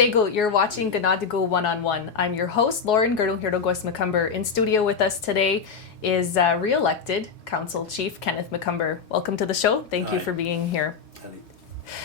Sego, you're watching Kaná One-on-One. I'm your host, Lauren McComber. In studio with us today is re-elected Council Chief Kenneth McComber. Welcome to the show. Thank you for being here.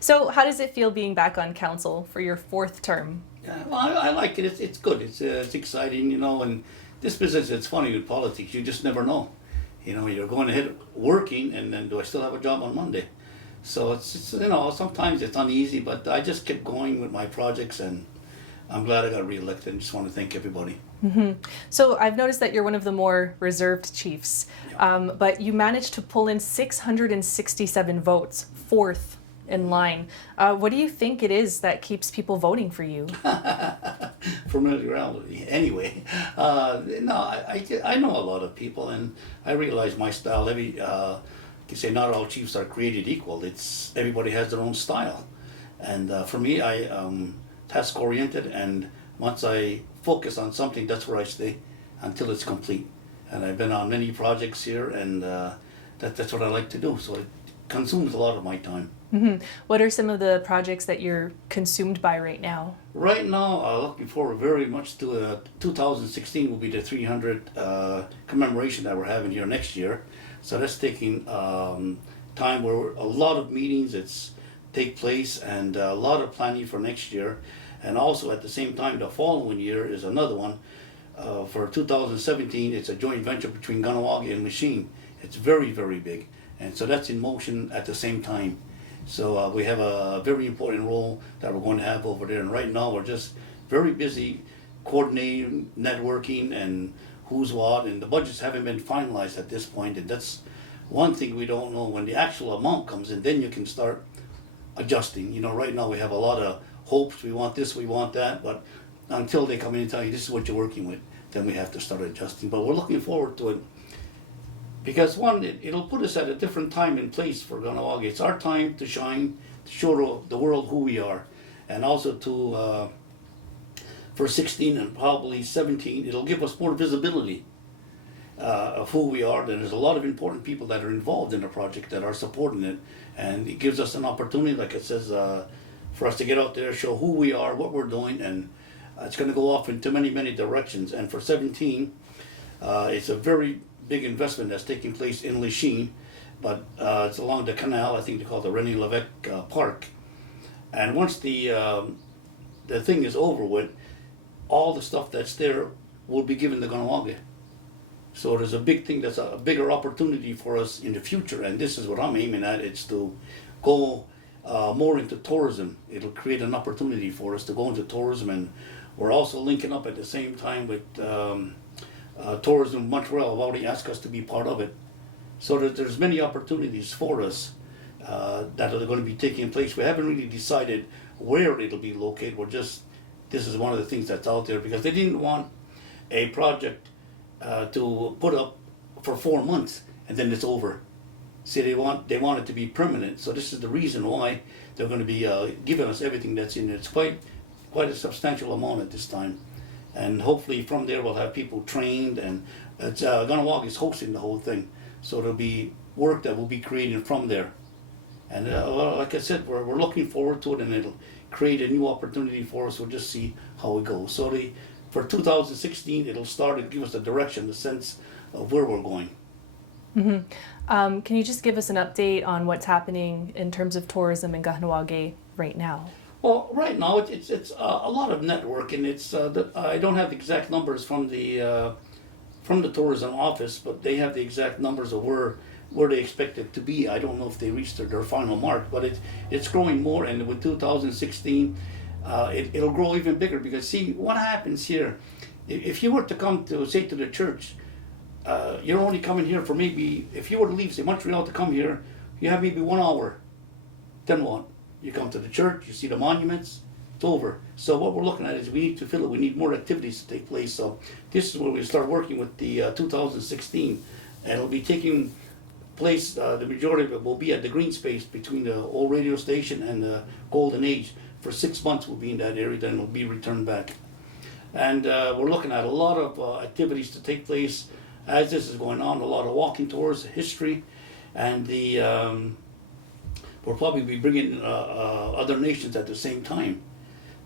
So how does it feel being back on council for your fourth term? Yeah, well, I like it. It's good. It's exciting, you know. And this business, it's funny with politics. You just never know. You know, you're going ahead working, and then do I still have a job on Monday? So it's you know, sometimes it's uneasy, but I just kept going with my projects, and I'm glad I got reelected. I just want to thank everybody. Mm-hmm. So I've noticed that you're one of the more reserved chiefs, but you managed to pull in 667 votes, fourth in line. What do you think it is that keeps people voting for you? Familiarity. Anyway, no, I know a lot of people, and I realize my style. You can say not all chiefs are created equal. It's everybody has their own style, and for me, I task oriented, and once I focus on something, that's where I stay until it's complete. And I've been on many projects here, and that's what I like to do. So it consumes a lot of my time. Mm-hmm. What are some of the projects that you're consumed by right now? Right now, looking forward very much to 2016 will be the 300 commemoration that we're having here next year. So that's taking time where a lot of meetings take place, and a lot of planning for next year. And also at the same time, the following year is another one. For 2017, it's a joint venture between Kahnawá and Machine. It's very, very big. And so that's in motion at the same time. So we have a very important role that we're going to have over there. And right now we're just very busy coordinating, networking, and who's what. And the budgets haven't been finalized at this point. And that's one thing we don't know. When the actual amount comes in, then you can start adjusting. You know, right now we have a lot of hopes. We want this, we want that. But until they come in and tell you this is what you're working with, then we have to start adjusting. But we're looking forward to it. Because one, it'll put us at a different time and place for Kahnawá. It's our time to shine, to show the world who we are. And also for 16 and probably 17, it'll give us more visibility of who we are. There's a lot of important people that are involved in the project that are supporting it. And it gives us an opportunity, like it says, for us to get out there, show who we are, what we're doing, and it's going to go off into many, many directions. And for 17, it's a very big investment that's taking place in Lachine, but it's along the canal. I think they call it the René Lévesque Park. And once the thing is over with, all the stuff that's there will be given to Kahnawá. So there's a big thing that's a bigger opportunity for us in the future, and this is what I'm aiming at. It's to go more into tourism. It'll create an opportunity for us to go into tourism, and we're also linking up at the same time with Tourism Montreal have already asked us to be part of it. So there's many opportunities for us that are going to be taking place. We haven't really decided where it'll be located. This is one of the things that's out there, because they didn't want a project to put up for 4 months and then it's over. See, they want it to be permanent. So this is the reason why they're going to be giving us everything that's in it. It's quite a substantial amount at this time. And hopefully from there we'll have people trained, and Kahnawá is hosting the whole thing. So there'll be work that will be created from there. And like I said, we're looking forward to it, and it'll create a new opportunity for us. We'll just see how it goes. So for 2016, it'll start and give us the direction, the sense of where we're going. Mm-hmm. Can you just give us an update on what's happening in terms of tourism in Kahnawá right now? Well, right now it's a lot of networking. I don't have the exact numbers from the tourism office, but they have the exact numbers of where they expect it to be. I don't know if they reached their final mark, but it's growing more. And with 2016, it'll grow even bigger, because see what happens here. If you were to come to the church, you're only coming here for maybe, if you were to leave say Montreal to come here, you have maybe 1 hour. Then what? You come to the church, you see the monuments, it's over. So what we're looking at is we need to fill it. We need more activities to take place. So this is where we start working with the 2016. And it'll be taking place, the majority of it will be at the green space between the old radio station and the Golden Age. For 6 months we'll be in that area, then it'll be returned back. And we're looking at a lot of activities to take place as this is going on, a lot of walking tours, history, and we'll probably be bringing other nations at the same time.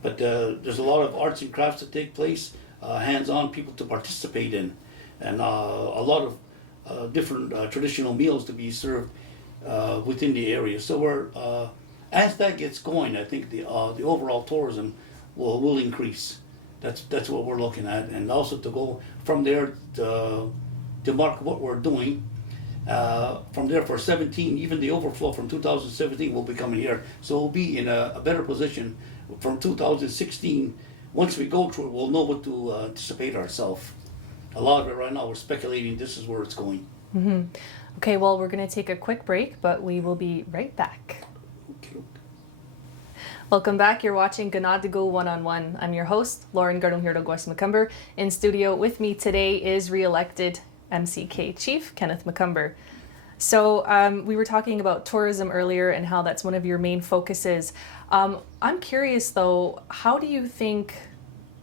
But there's a lot of arts and crafts that take place, hands-on people to participate in, and a lot of different traditional meals to be served within the area. So as that gets going, I think the overall tourism will increase. That's what we're looking at, and also to go from there to mark what we're doing. From there for 17, even the overflow from 2017 will be coming here. So we'll be in a better position from 2016. Once we go through it, we'll know what to anticipate ourselves. A lot of it right now, we're speculating this is where it's going. Mm-hmm. Okay, well, we're going to take a quick break, but we will be right back. Okay. Welcome back. You're watching Kaná One-on-One. I'm your host, Lauren McComber. In studio with me today is re-elected MCK Chief Kenneth McComber. So we were talking about tourism earlier and how that's one of your main focuses. I'm curious though, how do you think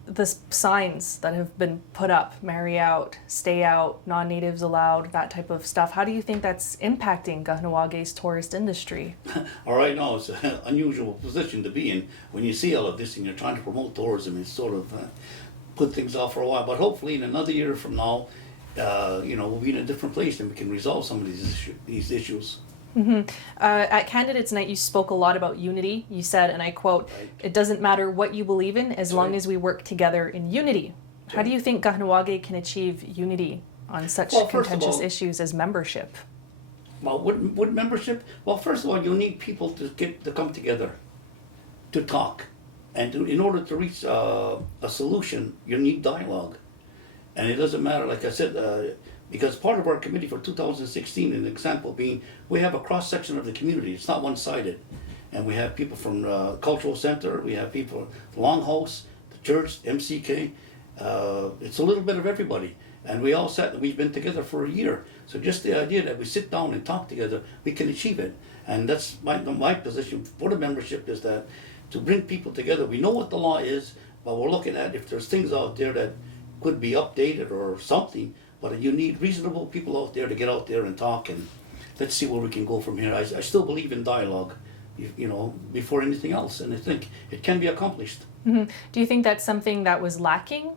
the signs that have been put up, marry out, stay out, non-natives allowed, that type of stuff, how do you think that's impacting Kahnawá's tourist industry? All right, now it's an unusual position to be in when you see all of this and you're trying to promote tourism. It's sort of put things off for a while, but hopefully in another year from now, we'll be in a different place and we can resolve some of these issues. Mm-hmm. At Candidates Night, you spoke a lot about unity. You said, and I quote, Right. "It doesn't matter what you believe in as long as we work together in unity." How do you think Kahnawá can achieve unity on such Well, first of contentious all- issues as membership? Well, what membership? Well, first of all, you need people to come together, to talk, and in order to reach a solution, you need dialogue. And it doesn't matter, like I said, because part of our committee for 2016, an example being, we have a cross section of the community. It's not one-sided, and we have people from the cultural center, we have people from Longhouse, the church, MCK. It's a little bit of everybody, and we all sat. We've been together for a year. So just the idea that we sit down and talk together, we can achieve it. And that's my position for the membership, is that to bring people together. We know what the law is, but we're looking at if there's things out there that could be updated or something, but you need reasonable people out there to get out there and talk, and let's see where we can go from here. I still believe in dialogue, before anything else, and I think it can be accomplished. Mm-hmm. Do you think that's something that was lacking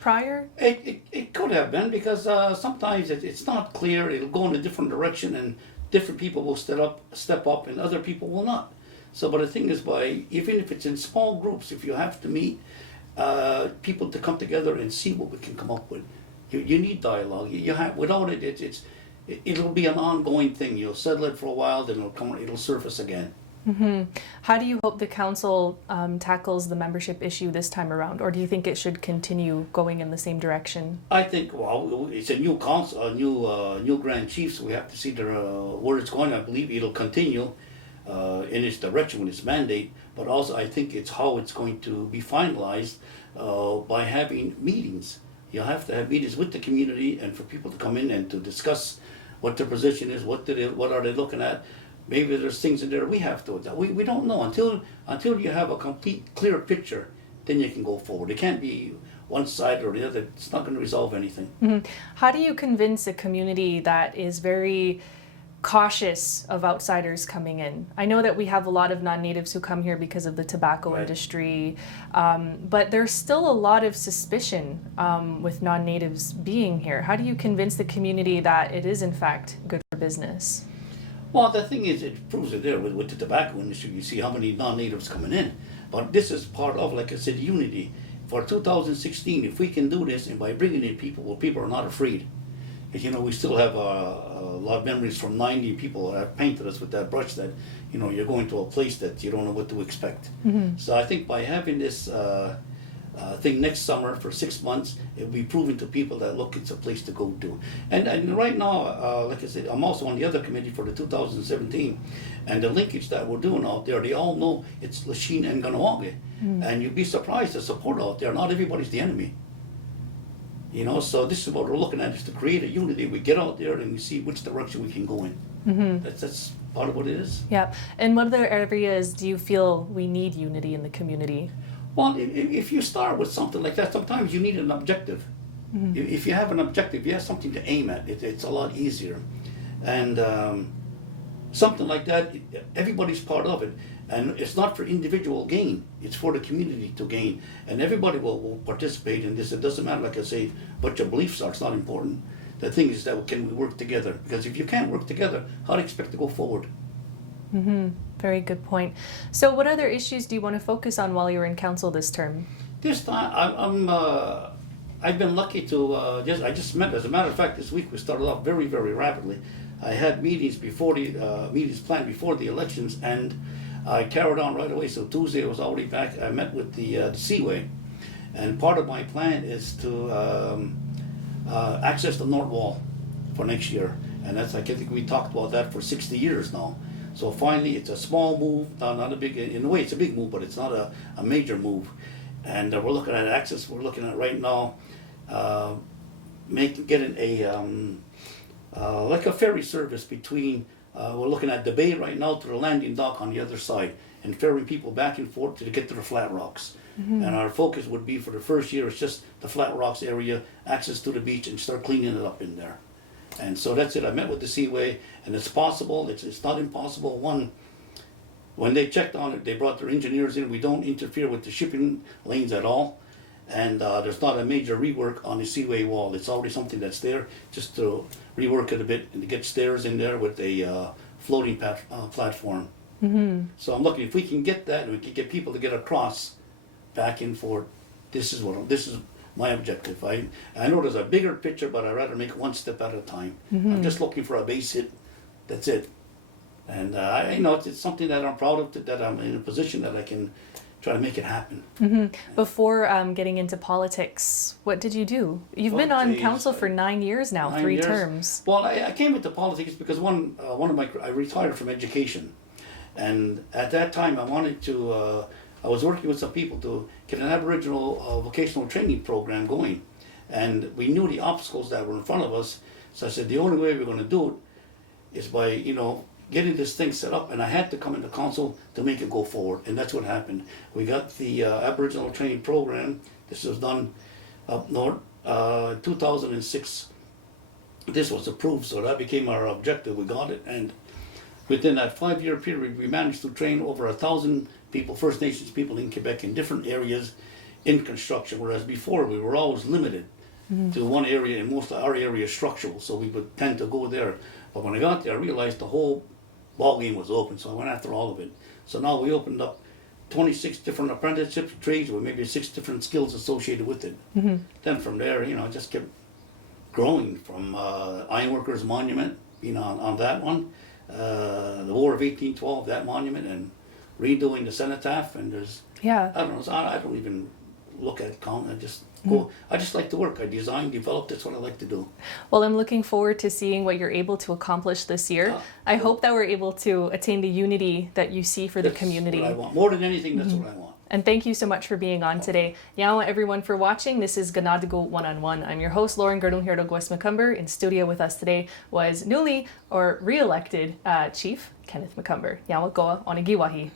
prior? It could have been, because sometimes it's not clear. It'll go in a different direction, and different people will step up, and other people will not. So, but the thing is, even if it's in small groups, if you have to meet people to come together and see what we can come up with, you need dialogue. Without it, it'll be an ongoing thing. You'll settle it for a while, then it'll surface again. Mm-hmm. How do you hope the council tackles the membership issue this time around, or do you think it should continue going in the same direction? I think, well, it's a new council, a new Grand Chief, so we have to see where it's going. I believe it'll continue in its direction with its mandate, but also I think it's how it's going to be finalized by having meetings. You'll have to have meetings with the community and for people to come in and to discuss what their position is, what are they looking at. Maybe there's things in there we have to adopt. We don't know until you have a complete, clear picture, then you can go forward. It can't be one side or the other. It's not going to resolve anything. Mm-hmm. How do you convince a community that is very cautious of outsiders coming in? I know that we have a lot of non-natives who come here because of the tobacco Right. industry, but there's still a lot of suspicion with non-natives being here. How do you convince the community that it is in fact good for business? Well, the thing is, it proves it there with the tobacco industry. You see how many non-natives coming in. But this is part of, like I said, unity. For 2016, if we can do this, and by bringing in people, well, people are not afraid. Because, we still have a lot of memories from 90 people that have painted us with that brush that, you're going to a place that you don't know what to expect. Mm-hmm. So I think by having this thing next summer for 6 months, it'll be proven to people that, look, it's a place to go to. And right now, like I said, I'm also on the other committee for the 2017, and the linkage that we're doing out there, they all know it's Lachine and Kahnawá. And you'd be surprised the support out there. Not everybody's the enemy. So this is what we're looking at, is to create a unity. We get out there and we see which direction we can go in. Mm-hmm. That's part of what it is. Yeah. And what other areas do you feel we need unity in the community? Well, if you start with something like that, sometimes you need an objective. Mm-hmm. If you have an objective, you have something to aim at, it's a lot easier. And something like that, everybody's part of it. And it's not for individual gain, it's for the community to gain. And everybody will participate in this. It doesn't matter, like I say, what your beliefs are, it's not important. The thing is that can we work together? Because if you can't work together, how do you expect to go forward? Very good point. So what other issues do you want to focus on while you're in council this term? This time, I've been lucky to, I just met, as a matter of fact, this week we started off very, very rapidly. I had meetings meetings planned before the elections, and I carried on right away. So Tuesday I was already back. I met with the Seaway, and part of my plan is to access the North Wall for next year. And that's, I think we talked about that for 60 years now. So finally, it's a small move, not a big, in a way it's a big move, but it's not a major move. And we're looking at access. We're looking at right now getting like a ferry service between, we're looking at the bay right now to the landing dock on the other side, and ferrying people back and forth to get to the Flat Rocks. And our focus would be for the first year, it's just the Flat Rocks area, access to the beach, and start cleaning it up in there. And so that's it. I met with the Seaway, and it's possible. It's not impossible. When they checked on it, they brought their engineers in. We don't interfere with the shipping lanes at all, and there's not a major rework on the Seaway wall. It's already something that's there, just to rework it a bit and to get stairs in there with a floating platform. So I'm looking, if we can get that, and we can get people to get across, back and forth. This is my objective. I know there's a bigger picture, but I'd rather make one step at a time. I'm just looking for a base hit. That's it. And I know it's something that I'm proud of, that I'm in a position that I can try to make it happen. Before getting into politics, what did you do? You've been on council for 9 years now, 3 terms. Well, I came into politics because I retired from education. And at that time I wanted to, I was working with some people to get an Aboriginal vocational training program going. And we knew the obstacles that were in front of us. So I said, the only way we're going to do it is by, getting this thing set up. And I had to come into council to make it go forward. And that's what happened. We got the Aboriginal training program. This was done up north, 2006. This was approved, so that became our objective. We got it. And within that 5-year period, we managed to train over 1,000 people, First Nations people in Quebec, in different areas in construction, whereas before we were always limited to one area, and most of our area is structural, so we would tend to go there. But when I got there, I realized the whole ball game was open, so I went after all of it. So now we opened up 26 different apprenticeship trades with maybe 6 different skills associated with it. Then from there, I just kept growing from Ironworkers Monument, on that one. The War of 1812, that monument, and redoing the cenotaph, and there's, I don't know, I don't even look at count, I just go, I just like to work, I design, develop, that's what I like to do. Well, I'm looking forward to seeing what you're able to accomplish this year. I hope that we're able to attain the unity that you see for the community. That's what I want, more than anything, that's what I want. And thank you so much for being on today. Yawa everyone for watching. This is Kahnawá One-on-One. I'm your host, Lauren McComber. In studio with us today was newly or re-elected Chief Kenneth McComber. Yawa goa onigiwahi.